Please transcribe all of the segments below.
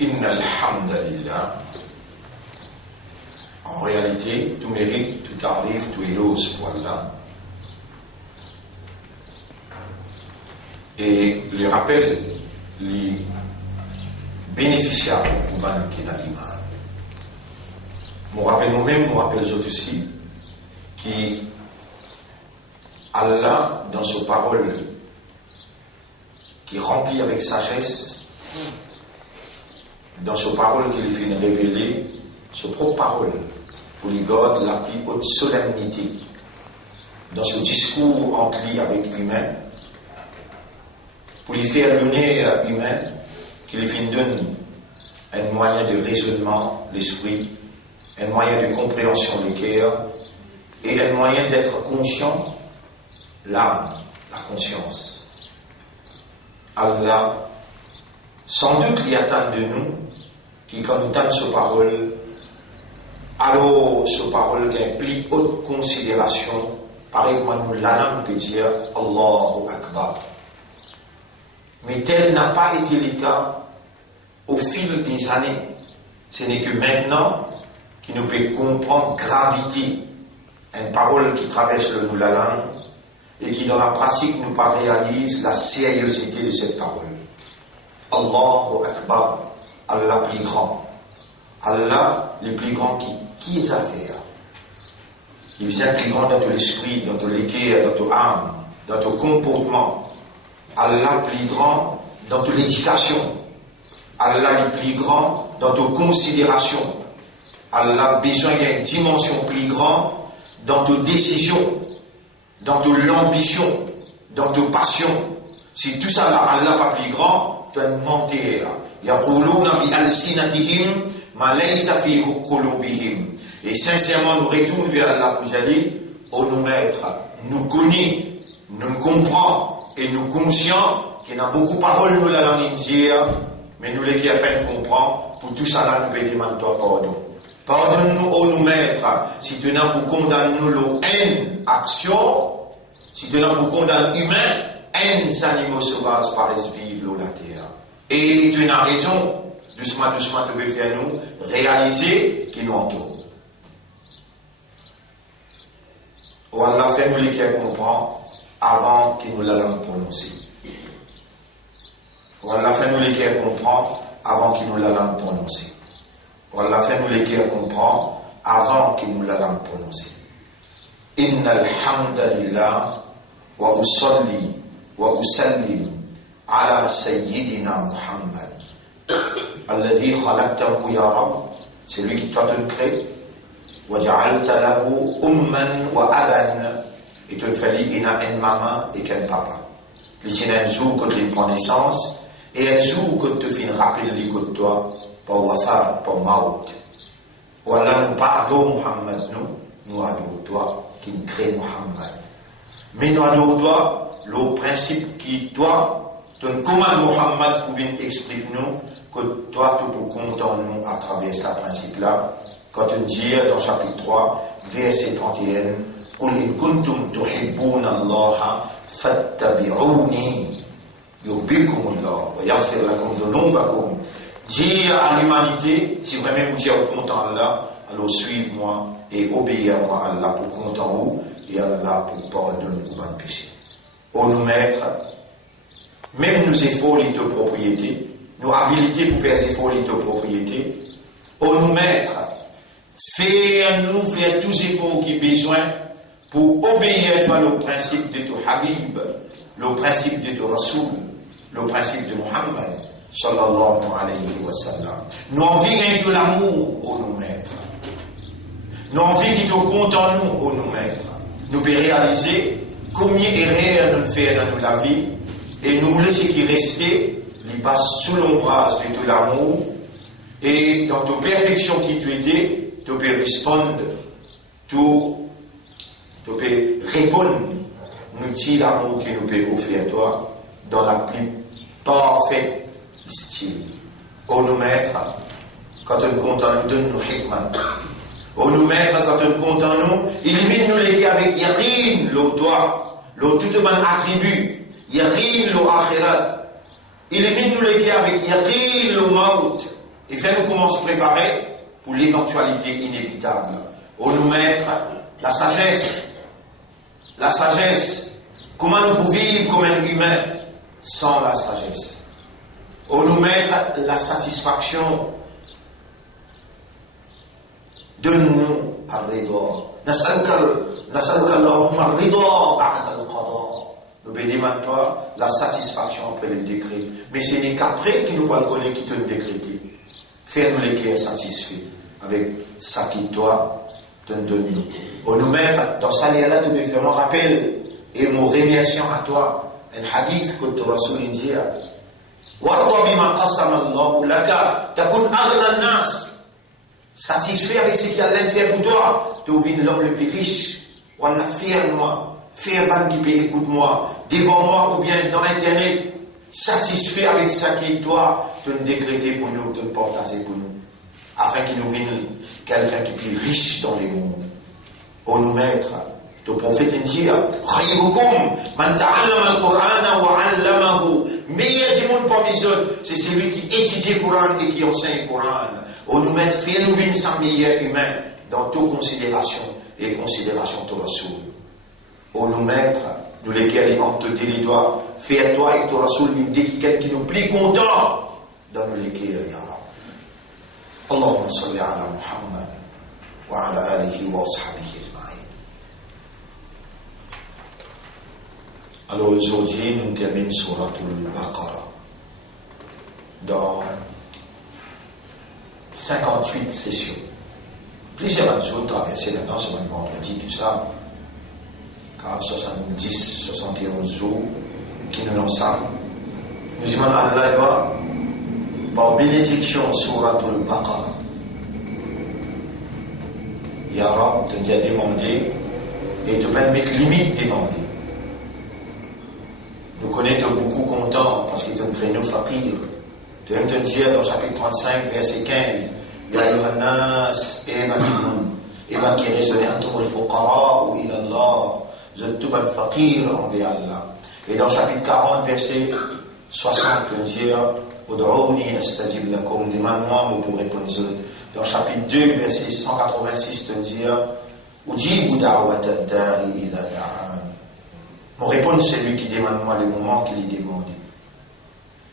Innal hamdalillah. En réalité, tout mérite, tout arrive, tout éloge pour Allah. Et les rappels, les bénéficiaires pour man qui est dans l'iman. Je me rappelle nous-mêmes, je me rappelle les autres aussi, qui Allah, dans ses paroles, qui remplit avec sagesse, dans ses paroles qu'il fait révéler, ses propres paroles, pour les garder la plus haute solennité, dans ce discours rempli avec l'humain, pour lui faire donner à l'humain, qu'il lui donne un moyen de raisonnement, l'esprit, un moyen de compréhension du cœur, et un moyen d'être conscient, l'âme, la conscience. Allah, sans doute, il attend de nous, qui quand nous donnons ce parole, alors ce parole qui implique haute considération, pareil comme nous l'âme peut dire Allahu Akbar. Mais tel n'a pas été le cas au fil des années. Ce n'est que maintenant qu'il nous peut comprendre gravité, une parole qui traverse le la langue et qui dans la pratique nous réalise la sérieuxité de cette parole. Allahu Akbar, Allah plus grand. Allah le plus grand qui est à faire. Il est plus grand dans ton esprit, dans ton cœur, dans ton âme, dans ton comportement. Allah plus grand dans ton éducation. Allah le plus grand dans ton considération. Allah a besoin d'une dimension plus grande dans tes décisions, dans ton ambition, dans tes passions. Si tout ça, Allah pas plus grand, tu as mentir. Yaquluna bi alsinatihim ma laysa fi qulubihim. Et sincèrement, nous retournons vers Allah pour dire, oh nous maîtres, nous connaissons, nous comprenons et nous conscients qu'il y a beaucoup de paroles nous la langue dire, mais nous les qui à peine comprendre, pour tout ça là nous pouvons demander toi pardon. Pardonne-nous, oh nous maîtres, si tu n'as pour condamner nous l'eau haine, action, si tu n'as pour condamner humain, haine, animaux sauvages paraissent vivre l'eau la terre. Et tu as raison, doucement, doucement, tu peux faire nous réaliser qu'il nous entoure. Oh Allah, fait-nous les qui comprend avant qu'il nous l'allons prononcer. Oh Allah, fait-nous les qui comprend avant qu'il nous l'allons prononcer. Oh Allah, fait-nous les qui comprend avant qu'il nous l'allons prononcer. Innal hamdalillah wa usalli wa usallim ala sayyidina Muhammad. Alladhi khalaqtahu ya Rabb, c'est lui qui t'a créé. وَجَعَلْتَ لَهُ أُمًّا وَأَبًا. Et tu le fais il y a une maman et qu'un papa. Il y a un jour que tu prends naissance et un jour que tu finis rappeler de toi pour wafat, pour maout. Voilà, nous pardon Muhammad, nous adorons toi qui crée Muhammad. Mais nous adorons toi, le principe qui toi, ton commande Muhammad pour bien expliquer nous que toi tu peux compter nous à travers ce principe-là. Quand on dit dans chapitre 3, verset 31, قُلْ إِن كُنْتُمْ تُحِبُّونَ اللَّهَ فَاتَّبِعُونِي يُحْبِبْكُمُ اللَّهُ وَيَغْفِرْ لَكُمْ ذُنُوبَكُمْ. Dire à l'humanité, si vraiment vous êtes content Allah, alors suivez-moi et obéissez-moi à Allah pour content vous et Allah pour pardonner vos péchés. Oh nous maîtres, même nos efforts de propriété, nos habilités pour faire des efforts de propriété, oh nous maîtres, fais-nous faire tous les efforts qui ont besoin pour obéir à le principe de ton Habib, le principe de ton Rasoul, le principe de Muhammad, sallallahu alayhi wa sallam. Nous envie de l'amour, ô nos maîtres. Nous envie qui te compte en nous, ô nos maîtres. Nous pouvons réaliser combien d'erreurs nous faisons dans la vie et nous laisser qui restait, il passe sous l'ombrage de tout l'amour et dans toute perfection qui tu étais, tu peux répondre, tu peux répondre, nous dit l'amour que nous pouvons offrir à toi dans la plus parfaite style. Oh nous maîtres, quand on compte en nous, donne-nous hikmah. Oh nous maîtres, quand on compte en nous, élimine-nous les gars avec yaqin, le toi, le tout le monde attribut, yaqin, le akhirat. Élimine-nous les gars avec yaqin, le maout. Et fais-nous commencer à préparer pour l'éventualité inévitable. Ô nous maître, la sagesse. La sagesse. Comment nous pouvons vivre comme un humain sans la sagesse? Ô nous maître, la satisfaction. Donne-nous al-ridha. Nas'aluka Allahumma al-ridha ba'da al-qada. Ne demande pas la satisfaction après le décret. Mais ce n'est qu'après qu'il nous va le connaître qui te le décréter. Fais-nous les cœurs satisfaits avec ça qui toi te donne. Ô nous maître, dans ça là nous me faisons rappel et mon remerciement à toi. Un hadith que tu Rasoul dit. Warda bima qasama Allah laka takun aghna an-nas. Satisfait avec ce qu'il a fait pour toi, tu deviens l'homme le plus riche. Voilà, fier de moi, fier ban qui peut écoute-moi, devant moi ou bien dans Internet, satisfait avec ça qui est toi, tu nous décréter pour nous, tu nous partager pour nous, afin qu'il nous vienne quelqu'un qui est plus riche dans les mondes. Ô nous maître, le prophète dit, Khayrukum man ta'allama al-Qur'ana wa 'allamahu. Meilleur du monde parmi les autres, c'est celui qui étudie le Coran et qui enseigne le Coran. Ô nous maître, fais-nous vivre sans meilleur humain dans toute considération et considération de Rasoul. Ô nous maître, nous lesquels on te dit les doigts, fais à toi et ton Rasoul une dédicace qui nous plie content dans nous lesquels, ya Rab. Allahumma salli ala Muhammad wa ala alihi wa ashabihi ajma'in. Alors aujourd'hui, nous terminons Suratul Baqarah. Dans 58 sessions. Plusieurs jours traversés là-dedans, c'est même vendredi, tout ça. Car 70, 71 jours qui nous ensemble. Nous disons à Allah, par bénédiction, Suratul Baqarah. Ya Rab, te dit à demander et te mettre limite demander. Nous connaissons beaucoup contents parce qu'ils ont fait nous fakir. Tu aimes te dire dans chapitre 35, verset 15, Ya Yohannas, Eban qui résonnait Antum al-Fuqara ou ilallah, vous êtes tout un fakir envers Allah. Et dans chapitre 40, verset 60, tu dire Ud'ouni astajib lakum, demande-moi, vous pourrez répondre. Dans chapitre 2, verset 186, tu dire Ujibu da'wata ad-da'i idha da'an. Mon réponse, c'est lui qui demande moi le moment qu'il y demande.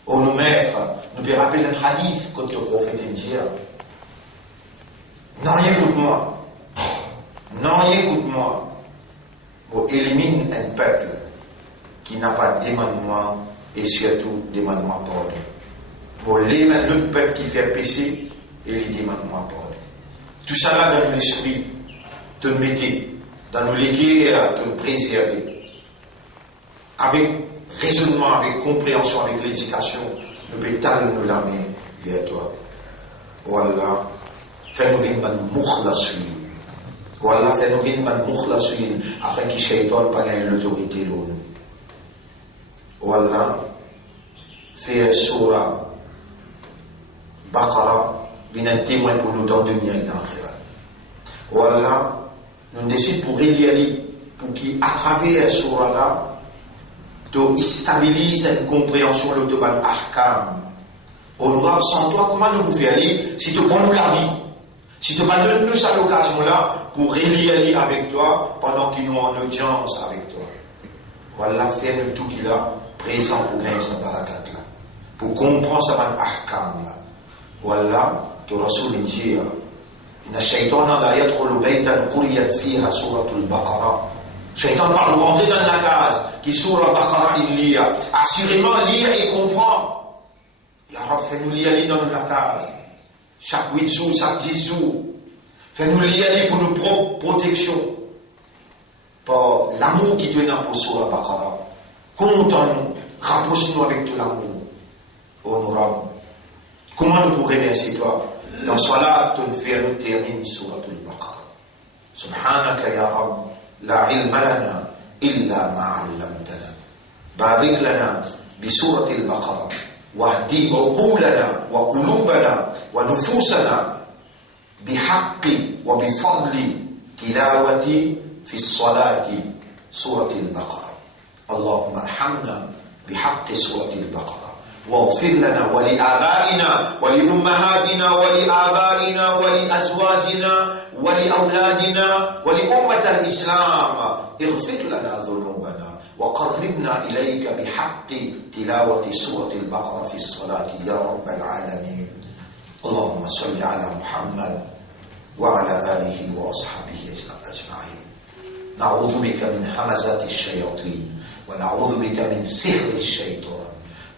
Ô nous maîtres, nous pouvons rappeler un hadith quand le prophète dit non, écoute-moi, non, écoute-moi, pour éliminer un peuple qui n'a pas demande-moi et surtout demande-moi pardon. Pour l'éliminer l'autre peuple qui fait péché et lui demande-moi pardon. Tout ça là dans l'esprit, te mettre, dans nos léguer, te préserver. Avec raisonnement, avec compréhension, avec l'éducation, nous pétales nous la main vers toi. Voilà, fais-nous vivre man mukhlasin. Voilà, fais-nous vivre man mukhlasin, afin que Shaitan pas gagne l'autorité de nous. Voilà, fais Surah Baqarah, bien un témoin pour nous dans le dunya et dans l'akhirah. Voilà, nous décidons pour y aller, pour qu'à travers Surah là, tu stabilises une compréhension de l'autoban ahkam. Honorable, sans toi, comment nous pouvons aller si tu prends nous la vie? Si tu pas donné nous cette occasion-là pour relier avec toi pendant qu'ils nous en audience avec toi. Voilà, fais-nous tout qu'il a présent pour gagner sa barakat là. Pour comprendre sa ahkam là. Voilà, tu Rasoul dit Inna shaytana la yadkhulu baytan quriyat fiha suratul Baqarah. Shaitan va rentrer dans la case qui Surah Baqarah il lit. Assurément lire et comprendre. Ya Rab, fais-nous lire dans la case. Chaque 8 jours, chaque 10 jours. Fais-nous lire pour nos propres protections. Par l'amour qui te donne pour Surah Baqarah. Compte-nous, rapproche-nous avec tout l'amour. Honorable. Comment nous pourrons remercier toi? Dans ce là, tu nous fais nous terminer Surah Al-Baqarah. Subhanaka ya Rab. لا علم لنا إلا ما علمتنا بارك لنا بسورة البقرة واهدي عقولنا وقلوبنا ونفوسنا بحق وبفضل تلاوة في الصلاة سورة البقرة اللهم ارحمنا بحق سورة البقرة واغفر لنا ولآبائنا ولأمهاتنا ولآبائنا ولأزواجنا ولأولادنا ولأمة الإسلام اغفر لنا ذنوبنا وقربنا إليك بحق تلاوة سورة البقرة في الصلاة يا رب العالمين. اللهم صل على محمد وعلى آله وأصحابه أجمعين. نعوذ بك من همزات الشياطين ونعوذ بك من سحر الشيطان.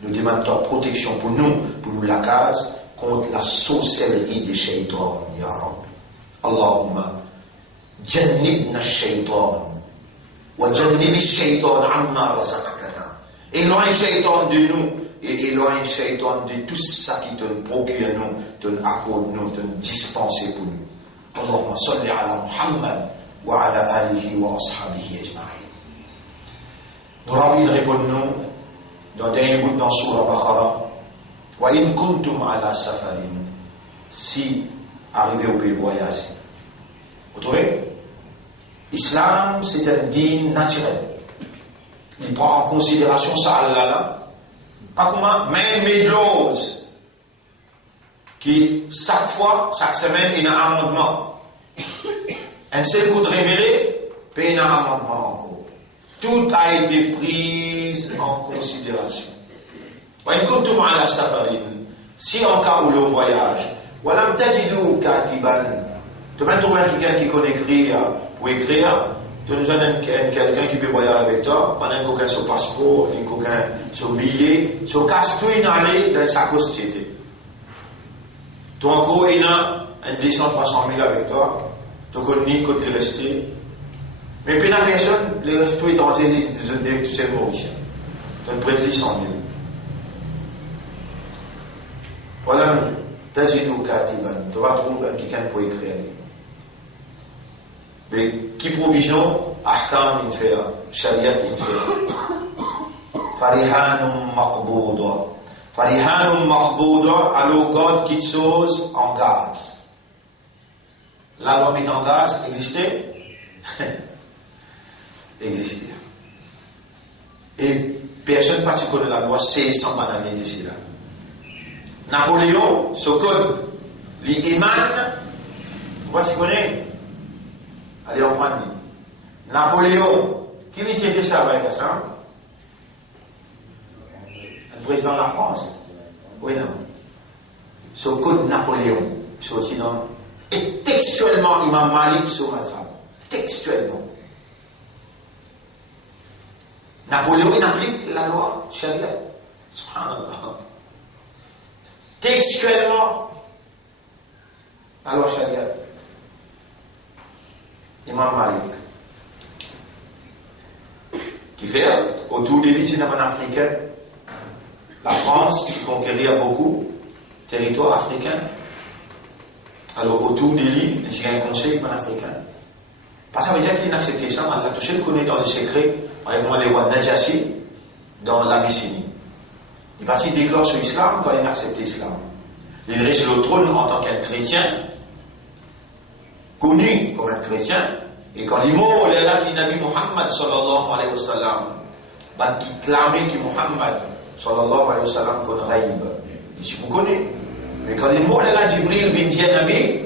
Nous demandons protection pour nous la case, contre la sorcellerie du shaitan, ya Rab. Allahumma jannibna shaitan wa jannibi shaitan amma razaqtana. Éloigne shaitan de nous et éloigne shaitan de tout ça qui te procure nous, te accorde nous, te dispenser pour nous. Allahumma salli ala Muhammad wa ala alihi wa ashabihi ajma'in. Nous Rabbi répondons dans dernier bout dans Surah Baqarah, wa in kuntum ala safarin, si arrivé au pays voyage. Vous trouvez? L'islam, c'est un dîne naturel. Il prend en considération ça, Allah là. Pas comment, même mes doses, qui chaque fois, chaque semaine, il y a un amendement. Un seul coup de révélé, puis il y a un amendement encore. Tout a été pris en considération. Si en cas où le voyage, tu vas trouver quelqu'un qui connaît écrire ou écrire, tu nous donnes quelqu'un qui peut voyager avec toi, pendant quelqu'un sur passeport, quelqu'un sur billet, sur casse tout une allée dans sa société. Tu encore il y a un 200-300 000 avec toi, tu connais quand tu es resté. Mais puis la personne, les restos est en saisie de tous ces Mauriciens. Donc prête les 100 000. Voilà, Tajidou Katiban, tu vas trouver quelqu'un pour écrire. Mais qui provision, Ahkam in fait, Shariat in fait. Farihanum Maqbouda. Farihanum Maqbouda, alors God quitte chose en gaz. La loi mise en gaz, existait? Exister. Et personne ne connaît la loi 600 années d'ici là. Napoléon, ce code, l'Iman, vous connaissez? Allez, on prend. Napoléon, qui était ça avec ça? Le président de la France. Oui, non. Ce code Napoléon, c'est aussi dans. Et textuellement, Imam Malik sur la table. Textuellement. Napoléon, il applique la loi Sharia. Subhanallah. Textuellement, la loi Sharia. Imam Malik. Qui fait, autour des villes africaines, la France qui conquérit beaucoup de territoires africains. Alors, autour des lits, il y a un conseil panafricain. Parce que ça veut dire qu'il n'a accepté ça, mais tout seul connaît dans les secrets, par exemple, les rois Najassi, dans l'Abyssinie. Il partit déclare sur l'islam quand il a accepté l'islam. Il reste le trône en tant qu'un chrétien, connu comme un chrétien, et quand il mort, il est là, il Nabi Muhammad sallallahu alayhi wa sallam, qui clamait que Muhammad sallallahu alayhi wa sallam qu'on raïb. Ici, vous connaissez. Mais quand il mort, il est là, Jibril bin Nabi,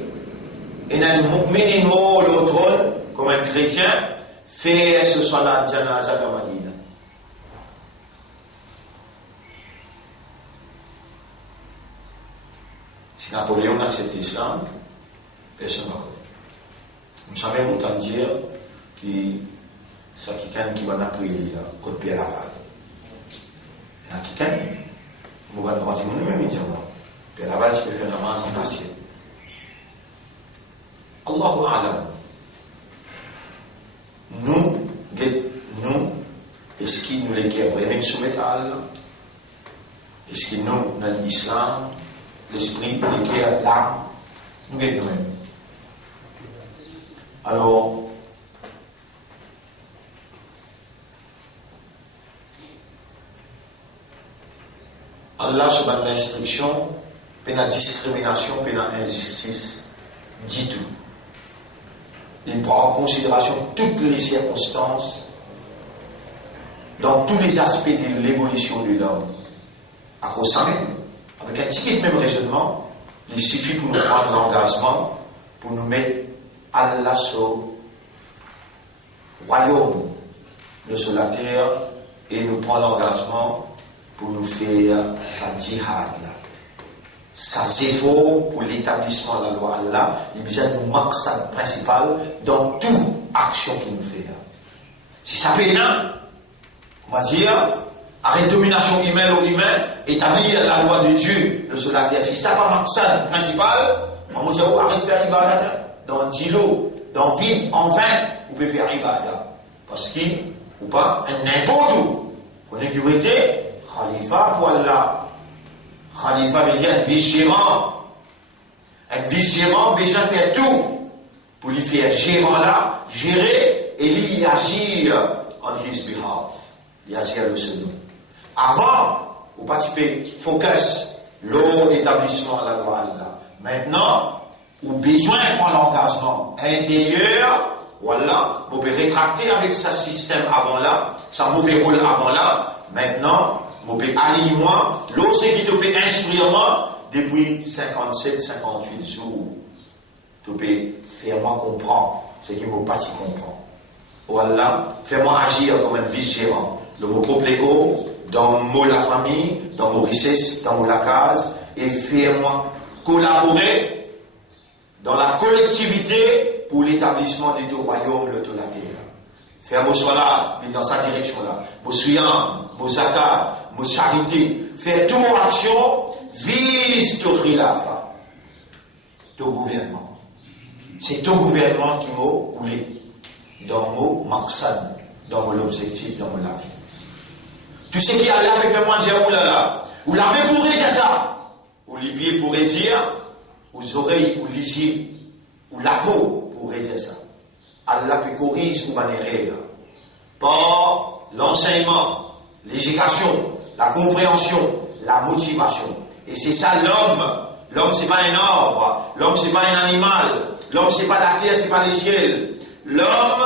et un mu'min mort au trône, comme un chrétien, fait ce salat janaza de Madina. Si Napoléon a accepté l'islam, personne ne va connaître. Vous savez, autant dire que c'est quelqu'un qui va n'appuyer là, côté pied à la vague. Il y a quelqu'un, on va le droit de même dire non. Puis à la vague, tu peux faire namaz en partiel. Allahu A'lam. Nous, est-ce qu'il nous les vraiment soumettre à Allah? Est-ce qu'il nous, dans l'islam, l'esprit, les l'âme, nous guettons nous-mêmes. Alors, Allah se bat l'instruction, puis la discrimination, puis la injustice, dit tout. Il prend en considération toutes les circonstances, dans tous les aspects de l'évolution de l'homme. à cause de ça même, avec un petit même raisonnement, il suffit pour nous prendre l'engagement, pour nous mettre Allah sur le royaume de sur la terre et nous prendre l'engagement pour nous faire sa djihad là. Ça efforts pour l'établissement de la loi Allah, il y a nos maqsad principal dans toute action qu'il nous fait. Si ça fait un, on va dire, arrête domination humaine au humain, établir la loi de Dieu de sur la terre. Si ça pas maqsad principal, on va dire, arrête de faire ibadat. Dans 10 lots, dans 20, en 20, vous pouvez faire ibadat. Parce qu'il, ou pas, n'importe où. On est curité, khalifa pour Allah. Khalifa veut dire un vice-gérant. Un vice-gérant, déjà fait tout pour lui faire gérant là, gérer et lui agir en his behalf. Il agir le second. Avant, ou pas tu peux focus l'établissement à la loi Allah. Maintenant, ou besoin de prendre l'engagement intérieur, voilà, vous pouvez rétracter avec ce système avant là, sa mauvais rôle avant là. Maintenant, vous pouvez aligner-moi, l'autre c'est qui te peut instruire moi depuis 57, 58 jours. Tu peux faire moi comprendre, c'est qui m'a pas comprendre. Voilà, fais-moi agir comme un vice-gérant. Le mot proplégo, dans mon la famille, dans mon richesse, dans mon la case, et fais-moi collaborer dans la collectivité pour l'établissement de ton royaume, de la terre. Faire vos soins là, dans sa direction là. Vos soins, vos zakat, vos charités. Faire toute mon action vise ton khilafa, ton gouvernement. C'est ton gouvernement qui m'a coulé dans mon maqsad, dans mon objectif, dans mon la vie. Tu sais qui a là, mais fais-moi dire, oulala. Ou la main pourrait dire ça. Ou les pieds pourraient dire, aux oreilles, ou les yeux, ou la peau pourrait dire ça. Allah peut corriger ou manière par l'enseignement, l'éducation, la compréhension, la motivation. Et c'est ça l'homme. L'homme c'est pas un arbre, l'homme c'est pas un animal, l'homme c'est pas la terre, c'est pas les ciels. L'homme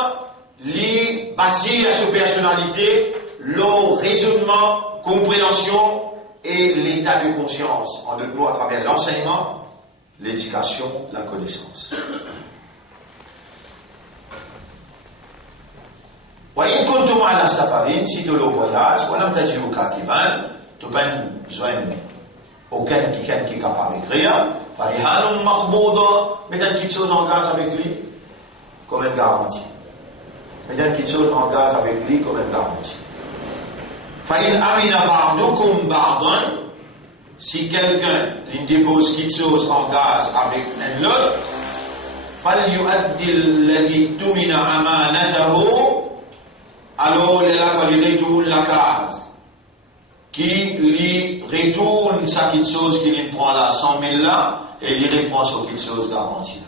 lit, bâtit à sa personnalité, le raisonnement, compréhension et l'état de conscience. En d'autres mots, à travers l'enseignement, l'éducation, la connaissance. وإن كنتم على سفر si tu le voyage ولم تجدوا كاتبا tu n'as pas besoin aucun qui est capable d'écrire فرهان مقبوضة mettez quelque chose en gage avec lui comme une garantie mettez quelque chose en gage avec lui comme une garantie فإن أمن بعضكم بعضا si quelqu'un lui dépose quelque chose en gage avec un autre فليؤدي الذي اؤتمن أمانته alors il est là quand il retourne la case, qui lui retourne sa petite chose qu'il prend là, 100 000 là, et il répond sur quelque chose garantie.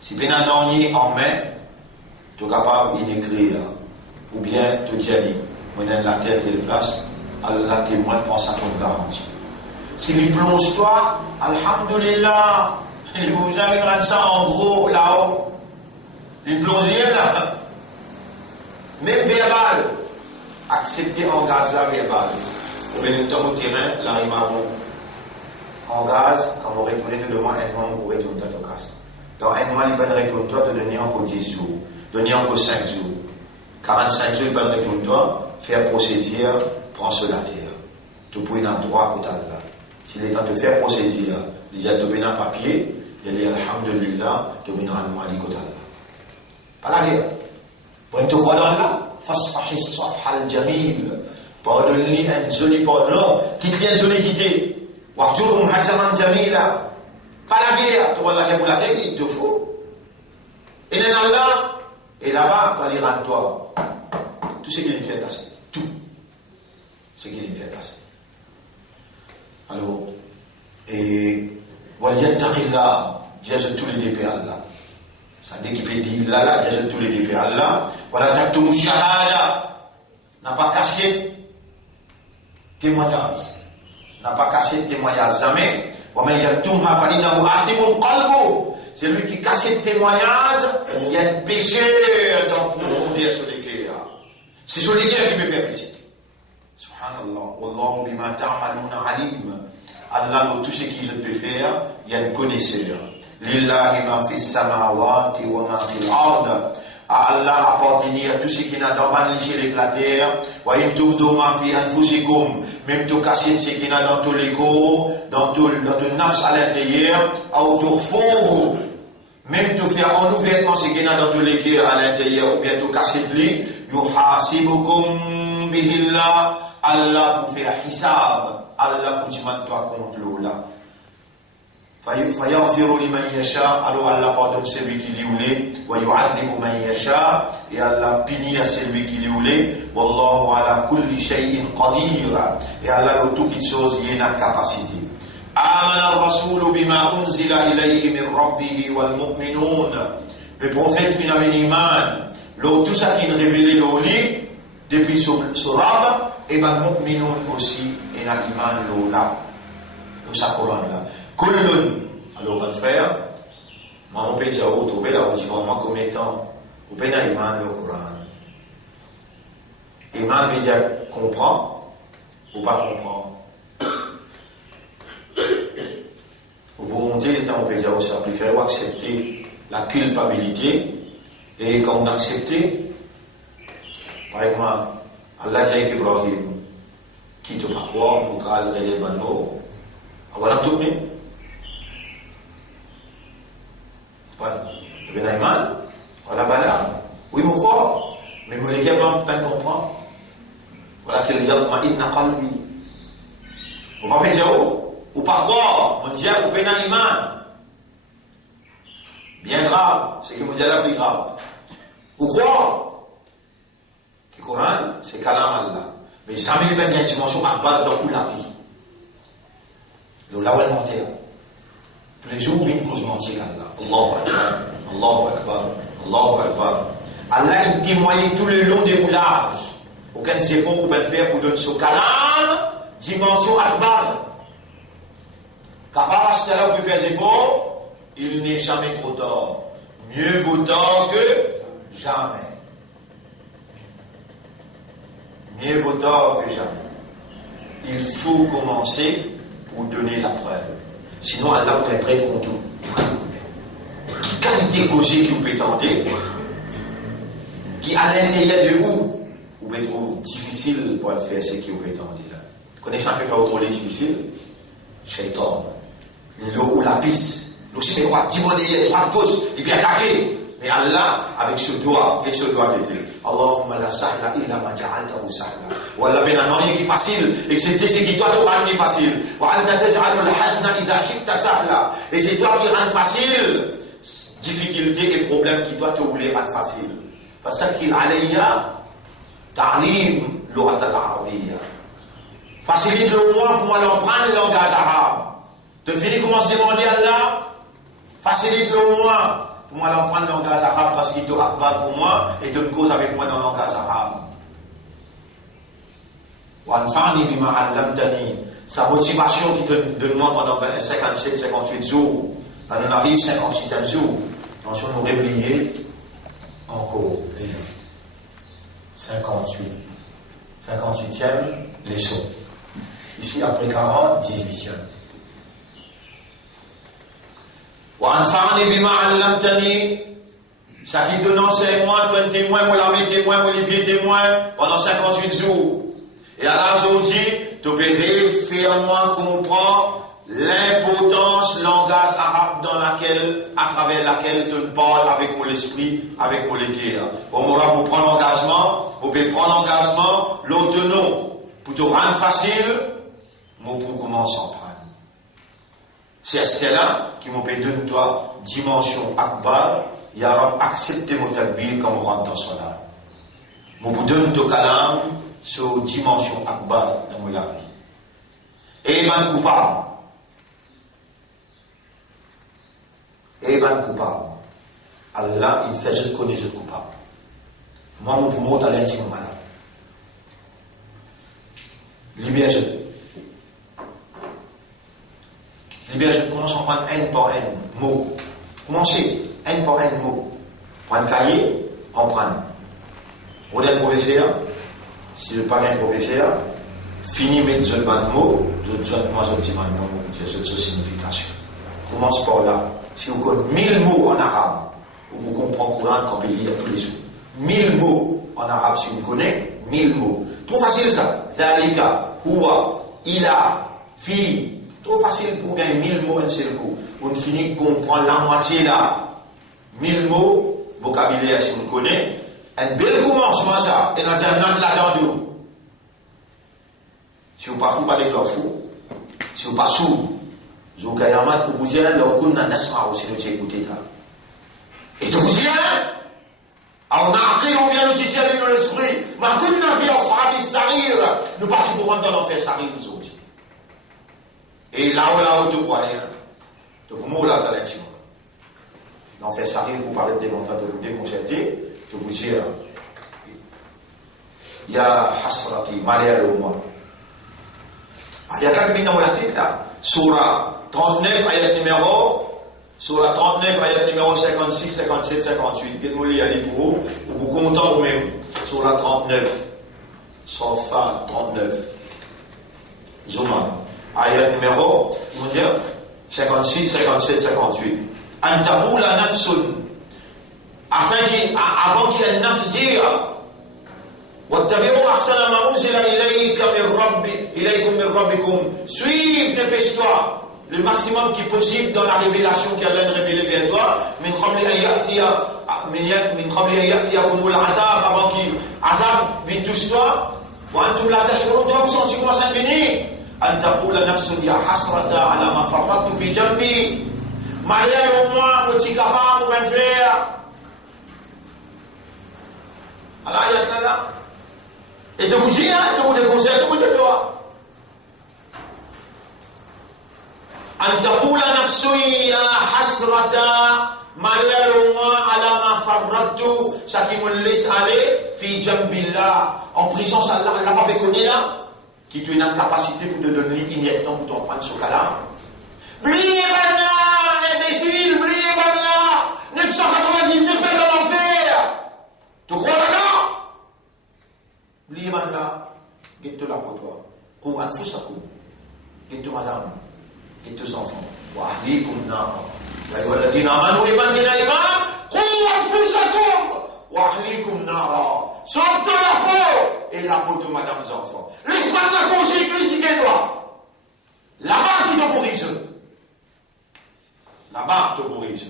Si bien un dernier en main, tu es capable d'écrire, ou bien tu dis, on a la tête et la place, Allah témoin prend ça comme garantie. Si il plonge toi, alhamdulillah, il vous jamais rendre ça en gros là-haut, il plonge rien là. Même verbal, accepter engage la verbal. Pour venir au terrain, l'arrivée engage, quand on retourne de devant un mois, on retourne ta casse. Dans un mois, il peut retourner toi de donner encore 10 jours, donner encore 5 jours. 45 jours, il peut retourner toi, faire procédure, prends sur la terre. Tu peux avoir droit à côté de là. S'il est temps de faire procédure, il y a de un papier, il y a alhamdulillah, tu peux avoir un mois à côté de là. Pas la guerre. Pour te croire dans là, fasfahis safhal jamil. Pardonne-lui un joli pardon, quitte-lui un joli quitté. Wahjurhum hajaman jamila. Pas la guerre, tu vois la guerre pour la tête, il te faut. Et là, et là-bas, quand il rentre toi, tout ce qu'il fait tasser. Tout. Ce qu'il fait tasser. Alors, et, walyattaqillah, Dieu tous les dépêts Allah. Ça dit qu'il fait dire là, déjà tous les dépêts Allah. Voilà, taktumu shahada. N'a pas caché témoignage. N'a pas caché témoignage jamais. Wa man yaktumha fa innahu athimun qalbu. C'est lui qui cache le témoignage, il y a un péché dans profondeur sur les cœurs. C'est sur les cœurs qui peut faire péché. Subhanallah. Wallahu bima ta'maluna alim. Allah, tout ce qu'il peut faire, il y a une connaisseur. Lillahi ma fi samawati wa ma fi al-ard. À Allah appartenir à tout ce qui n'a dans le ciel et la terre. Wa in tubdu ma fi anfusikum. Même tout casser ce qui n'a dans tout l'ego, dans tout nafs à l'intérieur. Ou turfuhu. Même tout faire en ouvertement ce qui n'a dans tout les cœurs à l'intérieur. Ou bien tout casser lui. Yuhasibukum bihillah. Allah pour faire hisab. Allah pour dire toi contre l'eau là. فيغفر لمن يشاء, alors Allah pardonne celui qui lui voulait, ويعذب من يشاء, et Allah punit à celui qui lui voulait, والله على كل شيء قدير, et Allah le toute chose y a une capacité. آمن الرسول بما أنزل إليه من ربه والمؤمنون, le prophète fin avec l'iman, tout ça qui est révélé l'oli depuis son rab, et ben mu'minun aussi et na iman là, le Coran là. Kullun, alors on va faire, moi on peut déjà retrouver là, on dit vraiment comme étant, on peut na iman le Coran. Iman veut dire comprend ou pas comprendre. Pour monter les temps, on peut dire aussi, on préfère accepter la culpabilité, et quand on accepte, par exemple, Allah dit à Ibrahim, qui te pas croire, nous allons les banaux, voilà tout le monde. Tu es mal, voilà bala. Oui, mon croire, mais mon légué blanc, pas comprendre. Voilà qu'il y a il n'a pas lui. Vous ne pouvez pas dire, ou pas croire, mon Dieu, vous pouvez iman. Bien grave, c'est que mon Dieu est plus grave. Ou croire. Le Coran, c'est kalam Allah. Mais jamais il y a une dimension akbar dans toute la vie. Le law alimentaire. Tous les jours, une cause mentir Allah. Allahu Akbar, Allahu Akbar, Allahu Akbar. Allah, il témoigne tout le long des roulages. Aucun effort qu'on peut faire pour donner ce kalam, dimension akbar. Car pas parce que là, on peut faire des efforts, il n'est jamais trop tard. Mieux vaut tard que jamais. Mieux vaut tard que jamais. Il faut commencer pour donner la preuve. Sinon, Allah vous les preuves pour tout. Qualité causée qui vous peut tenter, qui à l'intérieur de vous pouvez trouver difficile pour faire ce qui vous peut tenter là. Vous connaissez un peu faire autre difficile? Shaitan. L'eau ou la piste. Nous sommes les rois, demander droite gauche, et puis attaquer. Mais Allah, avec ce doigt, et ce doigt qui dit Allahumma la sahla illa ma ja'altahu sahla. Ou Allah ben non, il est facile, et c'est ce qui toi te rend facile. Wa anta taj'alu al-hazna idha shi'ta sahla. Et c'est toi qui rend facile difficulté et problème qui doit te rouler rendre facile. Fasakil alayya ta'lim l'urat al-arabiyya. Facilite le moi pour moi l'emprunter le langage arabe. De finir comment se demander à Allah, facilite le moi. Pour moi, l'emprunter le langage arabe parce qu'il te akbar pour moi et te cause avec moi dans le langage arabe. Sa motivation qui te demande pendant 57-58 jours, là on arrive 58e jour, attention, nous réveiller encore. 58e leçon. Ici, après 40, 18e. Ça qui donne enseignement, un témoin, moi la témoin, moi les témoin pendant 58 jours. Et alors aujourd'hui, tu peux faire-moi comprendre l'importance langage arabe à travers laquelle tu parles avec mon esprit, avec mon légué. On aura pour prendre l'engagement, on peut prendre l'engagement, l'autre non. Pour te rendre facile, mon pour commencer à prendre. C'est cela qui m'a fait de toi dimension akbar, ya Rab, accepter mon takbir comme on rentre dans son âme. Mon vous donne ton kalam sur dimension akbar dans mon vie. Et man coupable. Et man coupable. Allah, il fait je connais je coupable. Moi, mon poumon, t'as l'intime malade. Libère-je. Libère-je, commence à prendre un par un mot. Commencez, un par un mot. Prendre cahier, en prendre. On est un professeur. Si je parle un professeur, fini mettre ce ban de mots, moi je dis maintenant, j'ai cette signification. Commence par là. Si vous connaissez 1000 mots en arabe, vous comprenez le Coran qu'on peut lire tous les jours. 1000 mots en arabe, si vous connaissez, 1000 mots. Trop facile ça. Zalika, huwa, ila, fi. Trop facile pour bien 1000 mots un seul coup. On finit de comprendre la moitié là. 1000 mots, vocabulaire si vous connaissez. Un bel commencement ça. Et on a dit un autre là-dedans. Si vous ne parlez pas de leur fou, si vous ne parlez pas sourd, vous avez un vous dire leur coup n'a pas aussi nous écouter ça. Et tu vous dis, on a appris au bien nous ici dans l'esprit, mais quand nous avons fait sarir, nous partons pour rentrer dans l'enfer sarir nous autres. Et là-haut, tu vois, tu peux mourir dans l'élection. L'enfer sarir, vous parlez de démonter, de vous déconcerter, de vous dire, il y a Hasrati, malheur au moins. Il y a quelques minutes dans la tête là. Surah 39, ayat numéro 56, 57, 58. Qu'est-ce que vous allez pour vous? Vous comptez vous-même. Surah 39. Sofa 39. Zuma. Ayat numéro, vous dire 56, 57, 58. Antapoula nafsun. Avant qu'il ait nafs dire. واتبعوا أحسن ما أنزل إليكم من ربكم. Suive, dépêche-toi le maximum qui est possible dans la révélation qu'Allah a révélée vers toi. من قبل أن يأتيكم العذاب, avant qu'il azab vienne tous toi. وأنتم لا تشعرون, toi vous sentez comment ça venir. أن تقول نفس يا حسرة على ما فرطت في جنبي. Malheur au moins, vous êtes capable de me faire. Alors, il y a là. Et de vous dire, de vous déconseiller, de vous dire toi. أن تقول نفس يا حسرة malheur au moins على ما فرطت, ça qui me laisse aller في جنب الله, en présence d'Allah. Allah va reconnaître là, qui te donne une capacité pour te donner immédiatement pour t'en prendre ce cas-là. Bliez là, imbécile, bliez là, 990 ne pas dans l'enfer. Tu crois là? Bliez là, guette là pour toi. Pour anfusakum, guette madame, guette tes enfants. Wa ahlikum nar. Ya ayyuhalladhina amanu iman qu anfusakum wa ahlikum nar. Sauve la peau et la peau de madame et enfants. Laisse pas ta congé critiquer toi. Là-bas qui te corrige. Là-bas te corrige.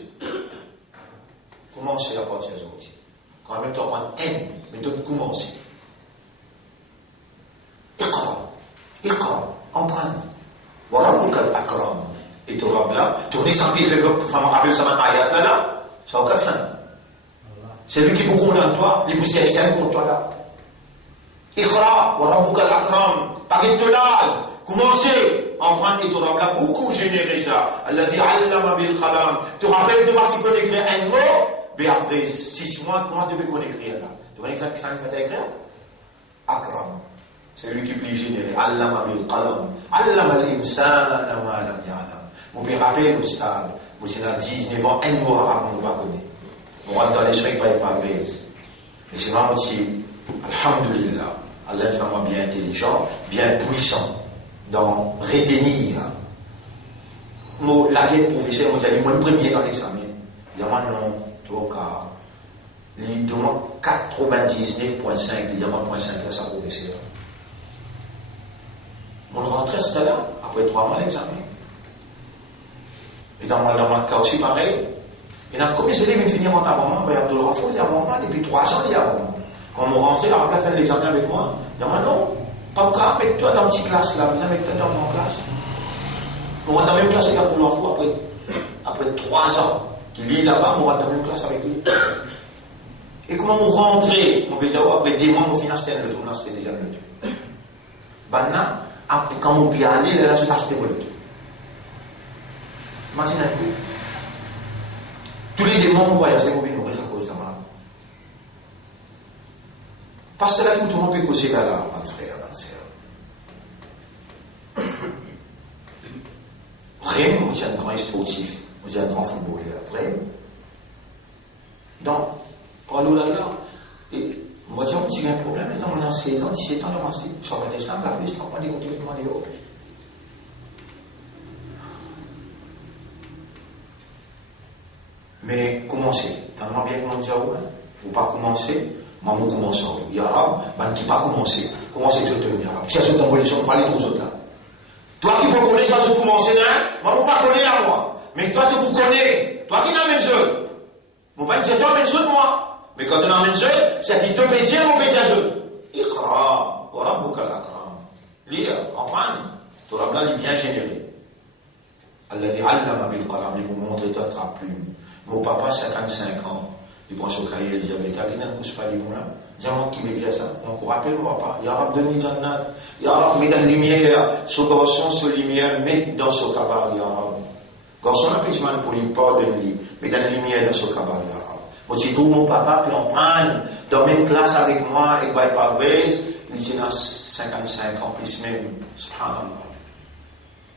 Commencez à partir d'aujourd'hui. Quand même tu vas prendre haine, mais de commencer. Iqra, emprunte. Wa rabbuka al-akram. Et tu vas là, tu dis sans qu'il fait comme tu vas rappeler ça dans ayat là, ça va ça. C'est lui qui vous condamne toi, les poussières c'est contre toi là. Iqra, wa rabbuka al-akram. Parlez de l'âge, commencez, emprunte et tu vas là, beaucoup généré ça. Alladhi allama bil qalam. Tu rappelles de voir si tu peux écrire un mot, mais après 6 mois, comment tu peux écrire là? Tu vois exactement ce que ça veut écrire? Akram. C'est lui qui peut générer. Allama bil qalam. Allama al-insana ma lam ya'lam. Vous pouvez rappeler le stade. Vous êtes à 19 ans, un mot arabe, on ne va pas connaître. On rentre dans les chèques, pas par baisse. Et c'est vraiment aussi, alhamdulillah, Allah est vraiment bien intelligent, bien puissant dans retenir. Moi, la guerre professeur, moi, j'ai dit, moi, le premier dans l'examen. Il y a maintenant, trois cas. Il demande 99,5, il demande 0,5 à sa professeur. On rentrait à là, après 3 mois l'examen. Et dans mon cas aussi pareil. Et dans combien c'est lui qui finit mon avant moi, il y a Abdul Rafoul, il y a avant moi, depuis 3 ans, il y a avant moi. Quand on rentrait, il a rappelé à faire l'examen avec moi. Il dit, non, pas qu'à avec toi dans une petite classe là, viens avec toi dans mon classe. On rentre dans la même classe avec Abdul Rafoul après 3 ans. Il lit là-bas, on rentre dans la même classe avec lui. Et comment on rentrait, on peut dire, après des mois, on finit c'était le tour, là c'était déjà le tour. Maintenant, après, quand on peut aller, là, c'est à c'était le tour. Imagine un peu. Tous les démons vont voyager, vont venir nourrir à cause de ça. Parce que là, tout le monde peut causer là, mon frère, ma soeur. Vraiment, vous êtes un grand sportif, vous êtes un grand footballeur, vraiment. Donc, pour nous là, Moi, je dis, j'ai un problème, étant on a 16 ans, 17 ans, on a sur le destin, la police, on va dire complètement des autres. Mais commencez. Tellement bien comment dire, vous pas commencer, moi, vous commencez. Il y a arabe, qui pas commencer. Commencez que je te dis arabe. Si vous avez une on va aller tous autres là. Toi qui peux connaître ça, vous commencez là, moi, vous pas connaître à moi. Mais toi, tu vous connais. Toi qui n'as même jeu. Vous pas dire, toi, même jeu de moi. Mais quand on a même jeu, c'est qu'il te peut dire, on peut dire jeu. Iqra, wa rabbuka al-akram. Lire, apprendre. Tu auras là, il est bien généré. Alladhi allama bil qalam, il vous montre ta plume. Mon papa, 55 ans, il prend son cahier, il dit, mais t'as dit un coup, c'est pas du bon là. Dis-moi qui me dit ça. Donc, rappelle mon papa, ya Rab, donne-lui Jannat. Ya Rab, mets dans la lumière, ce garçon, ce lumière, mets dans ce cabaret, ya Rab. Garçon, un petit man pour lui, pas de lui, mets dans la lumière dans ce cabaret, ya Rab. Moi, tu trouves mon papa, puis on prend, dans la même classe avec moi, et by par base, il dit, dans 55 ans, plus même, subhanallah.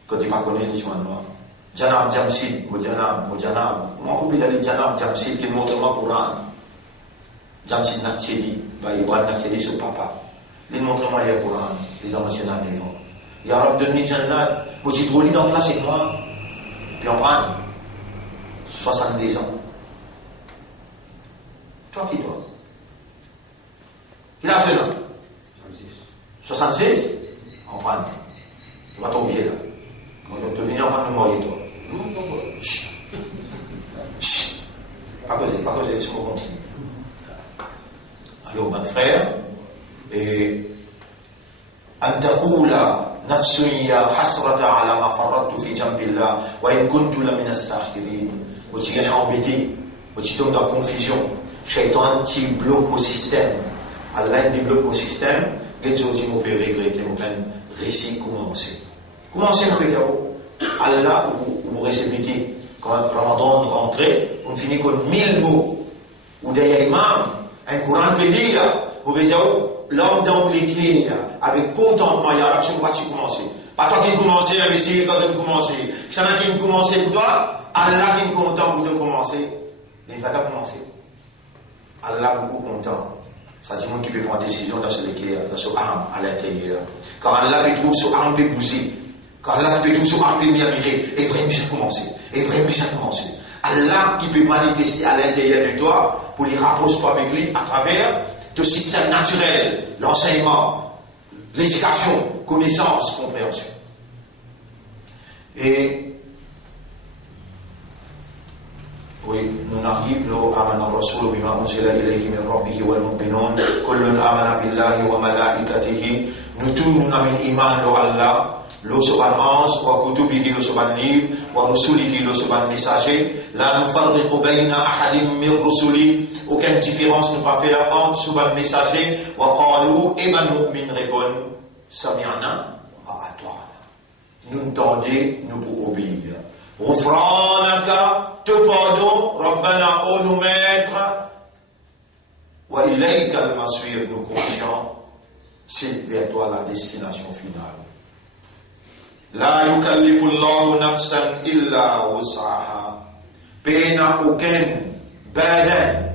Quand il pas connaît, il dit, moi, Janab Jamsid, Janab, moi, je peux aller Janab Jamsid, qui montre moi Coran. Jamsid Nakchedi, Ibrahim Nakchedi, son papa. Il montre moi le Coran, les hommes qui sont dans la maison. Il y a un demi Jannat, moi, je trouve dans la classe avec moi, puis on prend 70 ans. Toi qui toi? Il a fait là 66. On prend. Tu vas tomber là. Quand tu viens, on va nous mourir toi. Chut. Chut. Pas causer, c'est comme ça. Alors, mon frère, et أن تقول نفس يا حسرة على ما فرطت في جنب الله وإن كنت لمن الساخرين. Vous tu gagnes embêté, vous tu tombes dans la confusion. Shaitan, tu bloques au système. Allah, il débloque au système. Qu'est-ce que tu peux regretter, mon père? Récit, commencer. Commencez, frère. Allah, vous répétez. Quand Ramadan rentrait, on finit comme 1000 mots. Ou des imams, un Coran que lire. Vous voyez, l'homme dans l'écrire, avec contentement, il y a la chose qui commencer. Pas toi qui commences, imbécile, quand tu commences. C'est un qui commence pour toi, Allah qui est content pour te commencer. Mais il va pas commencer. Allah beaucoup content. Ça dit monde qui peut prendre décision dans ce éclair, dans ce arme à l'intérieur. Quand Allah peut trouver ce arme peut bouger. Quand Allah peut trouver ce arme peut mériter. Et vraiment bien commencer. Et vraiment bien commencer. Allah qui peut manifester à l'intérieur de toi pour les rapprocher avec lui à travers le système naturel, l'enseignement, l'éducation, connaissance, compréhension. Et oui, nous arrivons à Amana Rasul bima unzila ilayhi min rabbih wal mu'minun kullun amana billahi wa malaikatihi. Nous tous nous avons iman lo Allah, lo soban ange, wa kutubihi lo soban livre, wa rusulihi lo soban messager. La nufarriqu bayna ahadin min rusuli. Aucune différence ne pas faire entre soban messager. Wa qalu iman mu'min répond sami'na wa ata'na. Nous tendez, nous pour obéir. Ghufranaka, te pardon, Rabbana, ô nous maîtres, wa ilayka al-masir, nous confions, c'est vers toi la destination finale. La yukallifu Allahu nafsan illa wus'aha. Paix n'a aucun burden.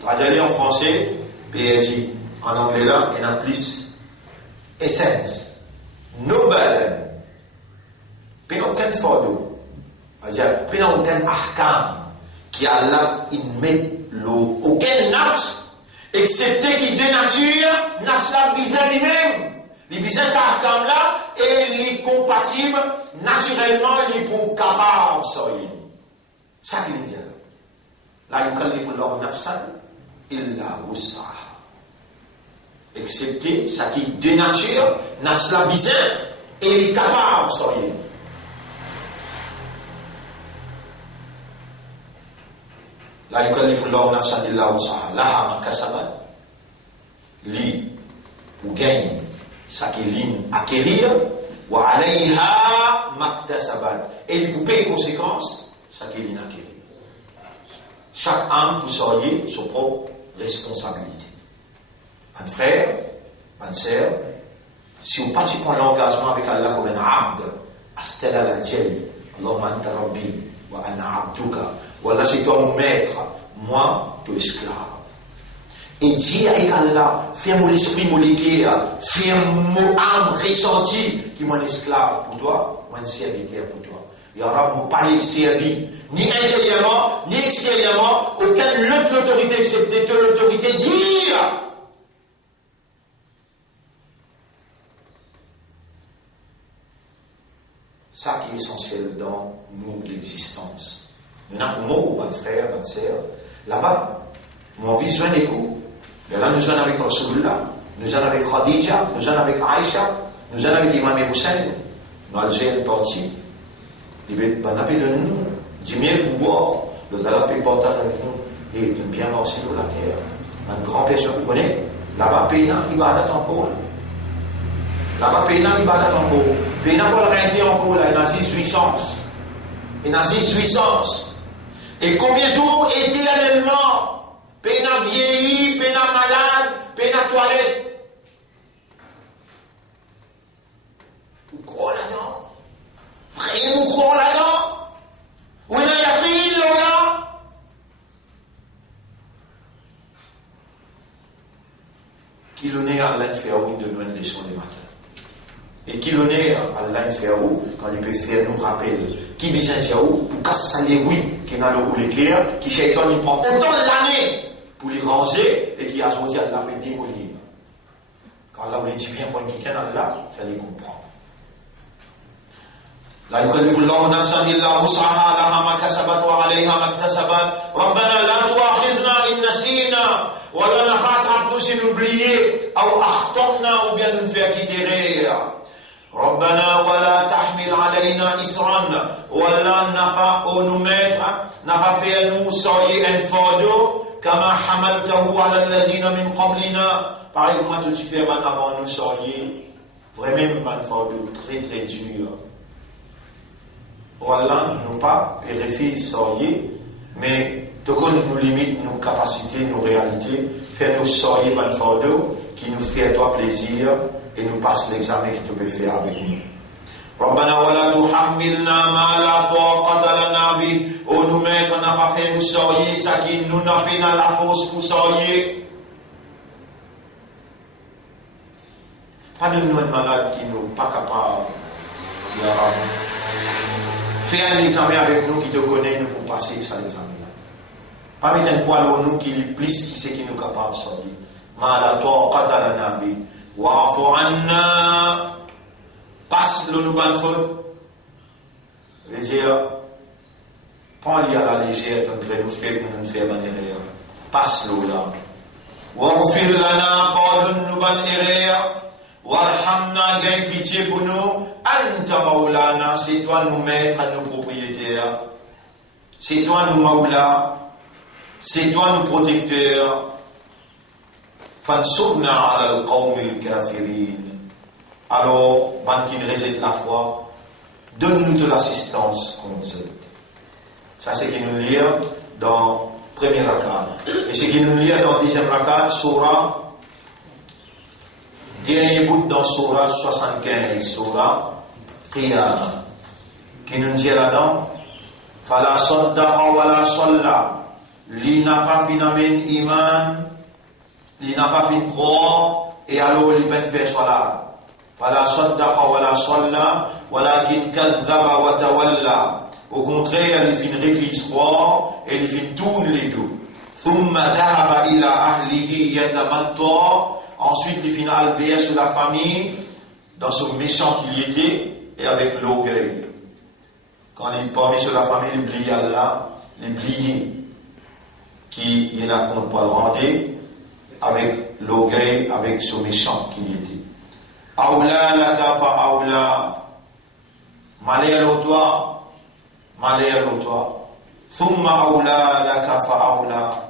Traduit en français, PSI. En anglais là, il y en a plus essence. No burden. Puis aucun fardeau. C'est-à-dire, puis aucun ahkam qui a là, il met l'eau. Aucun nafs, excepté qu'il dénature, nafs la bizarre lui-même. Les bizarres, ça ahkam là, et les compatibles, naturellement, les pour capables, ça y est. Ça qu'il dit là. La yukallifu Allahu nafsan illa wus'aha. Excepté ça qui dénature, nafs la bizarre, et les capables, ça y est. La yukallifu Allahu nafsan illa wus'aha. Laha ma kasabat. Li pour gagner ça qui lim acquérir wa alayha maktasabat. Et pour payer conséquences ça qui lim acquérir. Chaque âme pour sortir sa propre responsabilité. Mon frère, ma sœur, si on part prendre l'engagement avec Allah comme un abd, astella la tienne, Allahumma anta rabbi wa ana abduka. Voilà, c'est toi mon maître, moi, tu esclave. Et Dieu avec Allah, fais mon esprit, mon légué, fais mon âme ressentie qui est mon esclave pour toi, mon serviteur pour toi. Il y aura mon palais servi, ni intérieurement, ni extérieurement, aucune autre autorité excepté que l'autorité Dieu. Ça qui est essentiel dans nous, l'existence. Nous avons un frère, une sœur, là-bas, mon vision des coups. Mais là, nous sommes avec Rasulullah, nous sommes avec Khadija, nous sommes avec Aïcha, nous sommes avec Imam Hussein. Nous allons une partie. Il veut appel de nous, 10 000 pouvoirs, nous allons porter avec nous. Et une bien lancé sur la terre. Un grand personne, vous connaissez, là-bas, Péna, il va attendre encore. Là-bas, Péna, il va attendre encore. Péna, pour le rester encore, là, il a 6 puissances. Il a 6 puissances. Et combien de jours éternellement? Péna vieilli, péna malade, péna toilette. Vous croyez là-dedans? Vraiment, vous croyez là-dedans? Ou il y a qui là? Qui l'honneur à Allah faire une de loin de leçon du matin. Et qui l'honneur à Allah faire quand il peut faire nous rappel. Qui besoin de pour casser les oui, qui n'a le roule éclair, qui Shaitan il prend autant l'année pour les ranger et qui a choisi à la démolir. Quand Allah voulait dire bien pour quelqu'un Allah, il fallait comprendre. لا يكلف الله نفسا إلا وسعها لها ما كسبت وعليها ما اكتسبت ربنا لا تؤاخذنا إن نسينا ولا نخاطب si nous oublier أو أخطأنا ou bien nous faire quitter rire ربنا ولا تحمل علينا إصرا ولا n'a pas au nous mettre n'a pas fait nous soyez un fardeau كما حملته على الذين من قبلنا pareil comment tu fais maintenant avant nous soyez vraiment un fardeau très très dur. Allah nous pas périphie soyez mais de quoi nous limite nos capacités nos réalités faire nous soyez un fardeau qui nous fait à toi plaisir et nous passe l'examen que tu peux faire avec nous. ربنا ولا تحملنا ما لا طاقة لنا به ou nous mettre n'a pas fait nous soyez ça qui nous n'a pas la force pour soyez. Pas de nous être malade qui nous pas capable de fais un examen avec nous qui te connaît, nous pour passer ça l'examen. Pas mettre un poil au nous qui est plus qui c'est qui nous capable de sortir. Mala taqata lana bi wa'fu anna passe le nous bonne faute. Je veux dire, prends-le à la légère, donc nous faibles, nous faire bonne erreur. Passe le là. Wa'fir lana pardonne nous bonne erreur. Warhamna, gagne pitié pour nous. Anta Maulana, c'est toi nous maître à nos propriétaires. C'est toi nous Maula. C'est toi nous protecteurs. Fansurna ala al-qawm al-kafirin. Alors, man qui réside la foi, donne-nous de l'assistance contre eux. Ça, c'est ce qui nous lit dans premier rakat. Et ce qui nous lit dans deuxième rakat, Surah. Dernier bout dans Surah 75, Surah Qiyamah, qui nous dit là-dedans, Fala saddaqa wa la salla, li n'a pas fait n'amen iman, li n'a pas fait croire, et alors il peut faire salat. Fala saddaqa wa la salla, walakin kadhaba wa tawalla. Au contraire, il fait refuse croire, et il fait tourner les dos. Thumma dhahaba ila ahlihi yatamatta. Ensuite, il finit à lever sur la famille, dans ce méchant qu'il était, et avec l'orgueil. Quand il parmi sur la famille, il oublie Allah, il oublie qu'il n'a compte pas le rendre, avec l'orgueil, avec ce méchant qu'il était. Aoula la kafa aoula, malheur au toi, malheur au toi. Thumma aoula la kafa aoula.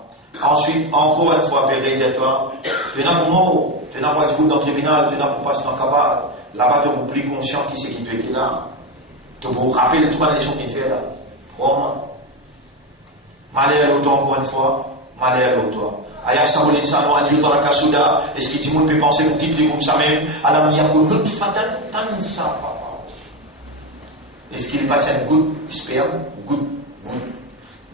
Ensuite, encore une fois, pérez-toi. Tu n'as pas mot, tu n'as pas du coup dans le tribunal, tu n'as pas passé dans le cabal. Là-bas, tu es plus conscient qui c'est qui tu étais là. Tu peux rappeler toute la leçon qu'il fait là. Crois-moi. Malheur au toi, encore une fois. Malheur au toi. Aya Samoulin Sano, Aliou Taraka Souda, est-ce que tout le monde peut penser pour quitter comme ça même? Alam Yakounut Fatan Tansa. Est-ce qu'il passe un good sperme, good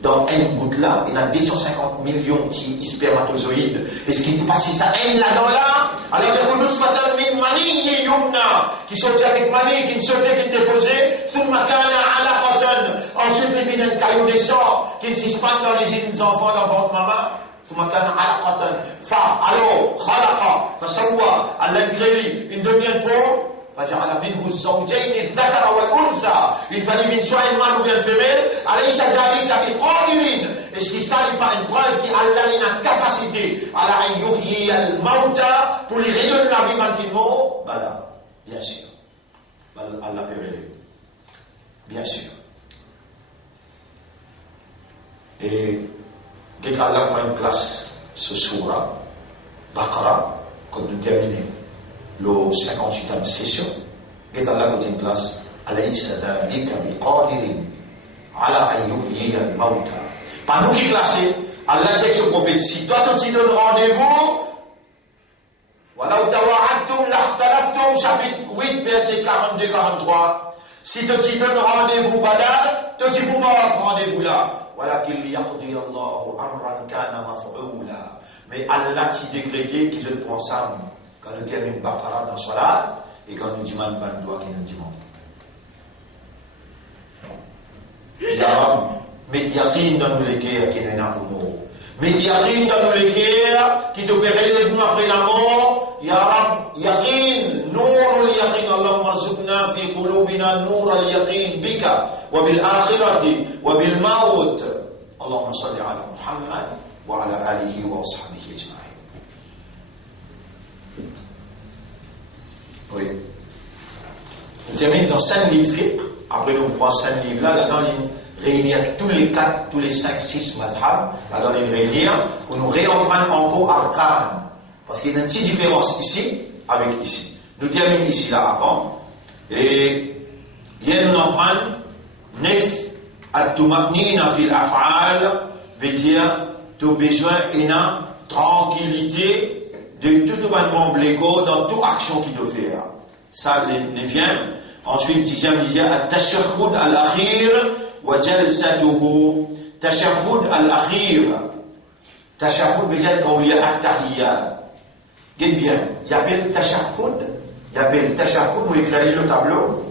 dans une goutte là, il y a 250 millions de spermatozoïdes. Et ce qui est passé ça, là-dedans là, alors il y a beaucoup de fatales mani qui sont avec mani, qui ne sont pas déposés, tout le matin à la cotton. Ensuite, il y a un caillou de sang qui ne suspend dans les enfants dans votre maman. ثم كان علقة فعلوا خلق فسوى الانجلي une deuxième fois فجعل منه الزوجين الذكر والأنثى il fallait bien soit un mâle ou bien une femelle أليس ذلك بقادر est-ce que ça n'est pas une preuve qu'Allah a une capacité على أن يحيي الموتى pour lui redonner la vie quand il meurt voilà bien sûr Allah peut relever bien sûr et dès qu'Allah a une place ce soir, Baqara, quand nous terminons le 58e session, dès qu'Allah a une place, alaysa dhalika biqadirin ala an yuhyiya al-mauta. Par nous qui classé, Allah dit ce prophète, si toi tu donnes rendez-vous, voilà où tawa'adtum lahtalaftum, chapitre 8, verset 42-43. Si tu donnes rendez-vous Badar, tu ne peux pas rendez-vous là. Mais Allah t'a décrété qu'ils se prennent ensemble quand nous terminons Baqara dans Salat et quand nous disons Bandoua qui nous disons. Ya Rab, mets yaqin dans nous les guerres qui nous n'ont pour nous. Mets yaqin dans nous les guerres qui te relèvent nous après la mort. Ya Rab, yaqin, nour al-yaqin, Allahumma arzuqna fi qulubina nour al-yaqin bika. وبالآخرة وبالموت اللهم صل على محمد وعلى آله وأصحابه أجمعين. Oui. On termine dans 5 livres fiqh. Après nous prend 5 livres là, là-dedans ils réunissent tous les 4, tous les 5, 6 madhab, là-dedans ils réunissent pour nous réapprendre encore arkan. Parce qu'il y a une petite différence ici avec ici. Nous terminons ici là avant. Et il y a nous apprendre Nef at-tumaknina fil af'al veut dire tu as besoin d'une tranquillité de tout événement blégo dans toute action qu'il doit faire. Ça le 9e. Ensuite 10e il y a at-tashahhud al-akhir wa jalsatuhu. Tashahhud al-akhir. Tashahhud veut dire quand il y a at-tahiyyat. Regarde bien, il appelle tashahhud, il appelle tashahhud, vous écrivez le tableau.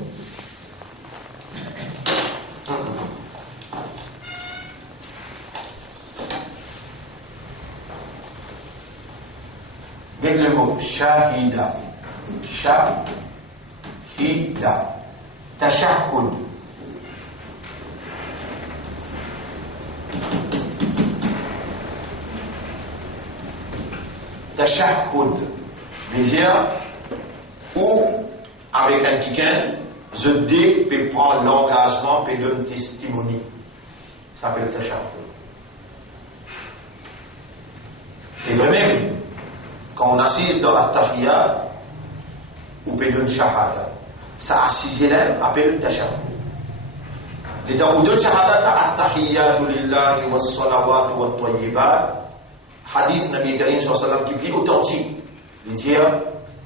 Regarde le mot shahida. Shahida. Tashahhud. Tashahhud. Mais dire où, avec un quelqu'un, je dis, peut prendre l'engagement, peut donner testimony. Ça s'appelle tashahhud. Et vraiment, quand on assise dans la tahiyya, ou peut donner shahada. Ça assise l'âme, appelle tashahhud. Les temps où donne shahada, la tahiyya lillahi wa salawat wa tayyibat. Hadith Nabi Karim sallallahu alayhi wa sallam qui est authentique. Il dit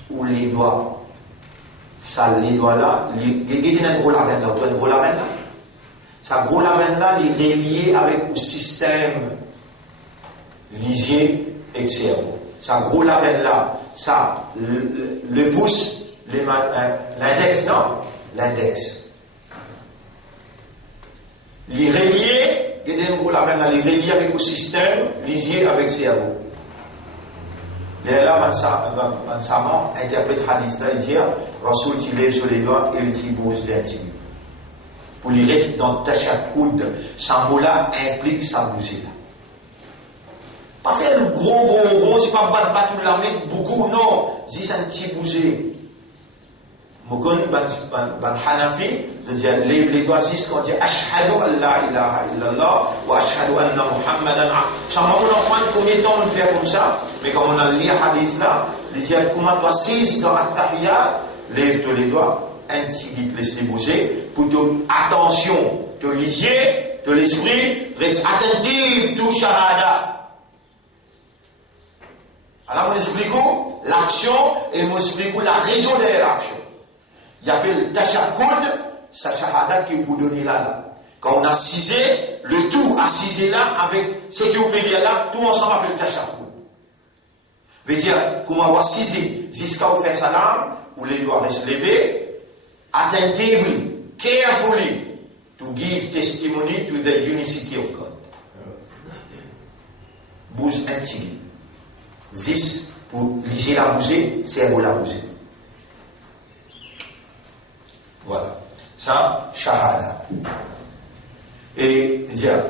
où les doigts, ça les doigts là, il y a un gros lavenne là, tu as un gros lavenne là. Ça gros lavenne là, il est relié avec le système lisier et cerveau. Ça gros lavenne là, ça le pouce, l'index, non, l'index. Il est relié. Il y a des gros lavenne là, il est relié avec le système lisier avec cerveau. Là, Mansama interprète hadith là, il dit Rasoul tiré sur les doigts et il s'y bouge d'intime. Pour les rester dans tashahhud, ça mot-là implique sa bouger là. Pas faire le gros, c'est pas battre toute l'armée, beaucoup, non. Si ça ne t'y bouger. Moukon ban Hanafi, de dire lève les doigts, si on dit Ashhadu an la ilaha illallah wa ashhadu anna Muhammadan. Ça m'a voulu apprendre combien de temps on fait comme ça, mais comme on a lu hadith là, il dit comment toi, si dans la tahiyya, lève tous les doigts, ainsi dit, laisse-les bouger, pour ton attention, ton lisier, de l'esprit, reste attentif, tout shahada. Alors, on explique l'action et on explique la raison de l'action. Il appelle tashahhud, sa shahada qui vous donne là. Quand on a cisé, le tout assisé là avec ce que vous pouvez dire là, tout ensemble avec le tashahhud. Veut dire, comment vous assisez jusqu'à vous faire salam, où les doigts restent levés, attentively, carefully, to give testimony to the unicity of God. Bouge intigui. Zis, pour liser la bousée, c'est vous la bousée. Voilà. Ça, shahada. Et, dire,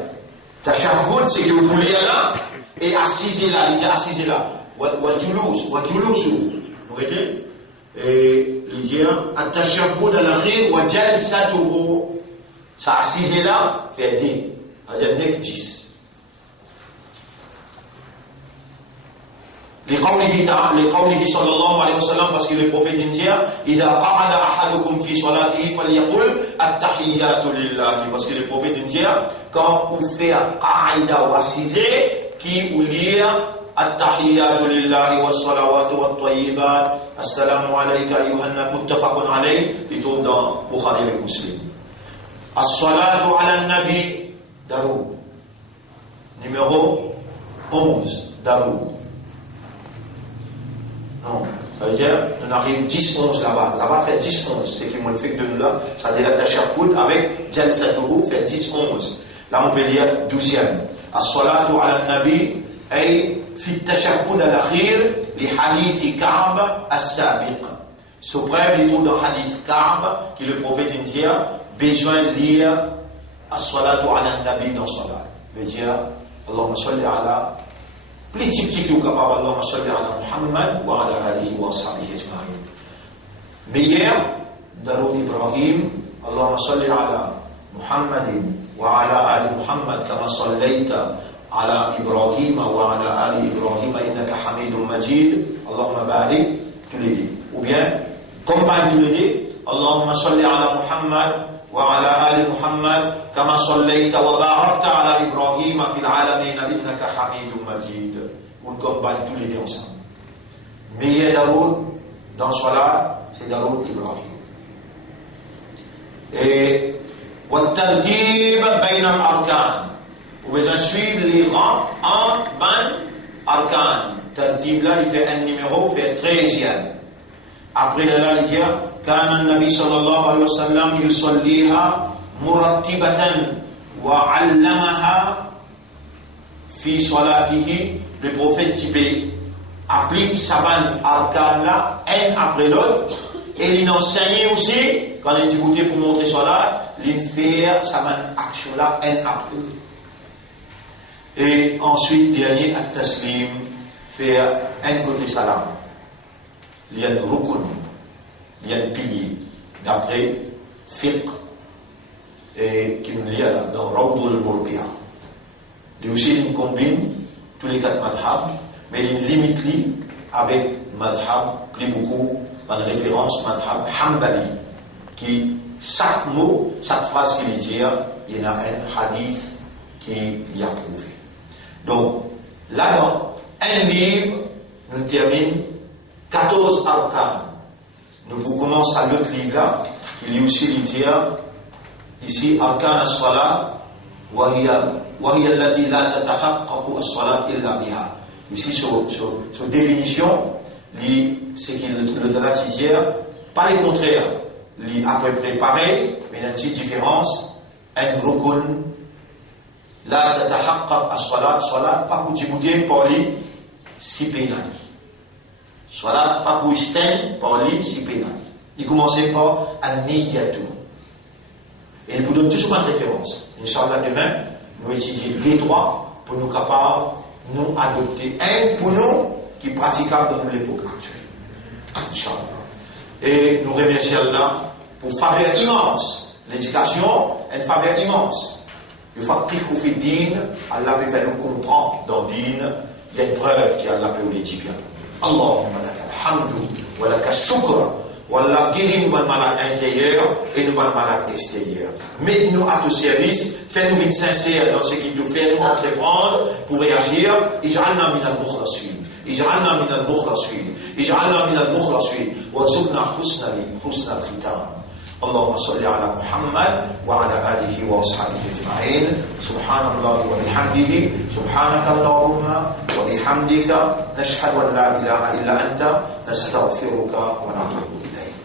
tashahhud, c'est que vous pouvez là, et assisez là, assisez là. What you lose, vous voyez? Et, dire, at-tashahhud al-akhir, wa jalsatuhu, ça assisez là, fait 10. C'est-à-dire 9-10. لقوله صلى الله عليه وسلم parce que le prophète dit إذا قعد أحدكم في صلاته فليقل التحيات لله parce que le prophète dit quand vous faites قاعدة واسيزة qui vous lit التحيات لله والصلوات والطيبات السلام عليك أيها النبي متفق عليه qui trouve dans Bukhari et Muslim الصلاة على النبي Darou numéro 11 Darou. Non, ça veut dire, on arrive 10-11 là-bas. Là-bas fait 10-11. C'est qui m'a fait que de nous là, ça dit la tashahhud avec Jalsatuhu fait 10-11. Là, on peut lire 12e. As-salatu ala nabi ay fi tashahhud al-akhir li hadith Ka'b as-sabiq. Suprême, il trouve dans hadith Ka'b qui le prophète dit besoin de lire as-salatu ala nabi dans salat. Veut dire, Allahumma salli ala plus petit que vous capable Allahumma salli ala Muhammad wa ala alihi wa sahbihi ajma'in. Meilleur Darou Ibrahim Allahumma salli ala Muhammadin wa ala ali Muhammad kama sallaita ala Ibrahim wa ala ali Ibrahim innaka Hamidum Majid. Allahumma barik tous les deux. Ou bien combine tous les deux Allahumma salli ala Muhammad وعلى آل محمد كما صليت وباركت على إبراهيم في العالمين إنك حميد مجيد. On combine tous les deux ensemble. Meilleur Daroud dans Salat, c'est Daroud Ibrahim. Et والترتيب بين الأركان. Vous devez suivre les rangs en ban arkan. Tartib là, il fait un numéro, fait 13e. Après là, il dit كان النبي صلى الله عليه وسلم يصليها مرتبة وعلمها في صلاته. Le prophète typé applique sa bande arcane là, un après l'autre, et il enseigne aussi, quand il dit pour montrer cela, il fait sa bande action là, un après l'autre. Et ensuite, dernier, at-taslim, faire un côté salam. Il y a le rukun. Il y a le pilier d'après fiqh et qui nous lie dans Rawdul Murbi'a. Lui aussi, il combine tous les quatre madhab, mais il limite lui avec madhab, plus beaucoup en référence madhab Hanbali, qui chaque mot, chaque phrase qu'il dit, il y en a un hadith qui l'y a prouvé. Donc, là, un livre nous termine 14 arcanes. Nous commençons à l'autre livre là, qui lui aussi dit ici, Arkan as-salat, wa hiya allati la tatahaqqaqu as-salat illa biha. Ici, sur définition, c'est qu'il le donne dit, pas les contraires, à peu près pareil, mais il y a une petite différence. Un rukun, la tatahaqqaq as-salat, salat, pas pour Djibouti, pour lui, si pénal. Soit pas pour Isten, par lui, si pénal. Il commençait par An-Niyyatu. Et il vous donne toujours une référence. Inch'Allah, demain, nous étudions les droits pour nous capables, nous adopter un pour nous qui est praticable dans l'époque actuelle. Inch'Allah. Et nous remercions Allah pour faveur immense. L'éducation est une faveur immense. Le fait qu'on fait din, Allah peut faire nous comprendre dans din, il y a une preuve qu'Allah peut nous dire bien. Allahumma laka alhamdu wa laka shukra wa la guéris-nous mal malade intérieur et nous mal malade extérieur. Mets-nous à ton service, fais-nous être sincères dans ce qu'il nous fait nous entreprendre pour réagir. Ij'alna min al-mukhlasin. Ij'alna min al-mukhlasin. Ij'alna min al-mukhlasin. Warzuqna husna al-khitam. اللهم صل على محمد وعلى آله وأصحابه أجمعين سبحان الله وبحمده سبحانك اللهم وبحمدك نشهد أن لا إله إلا أنت نستغفرك ونتوب إليك.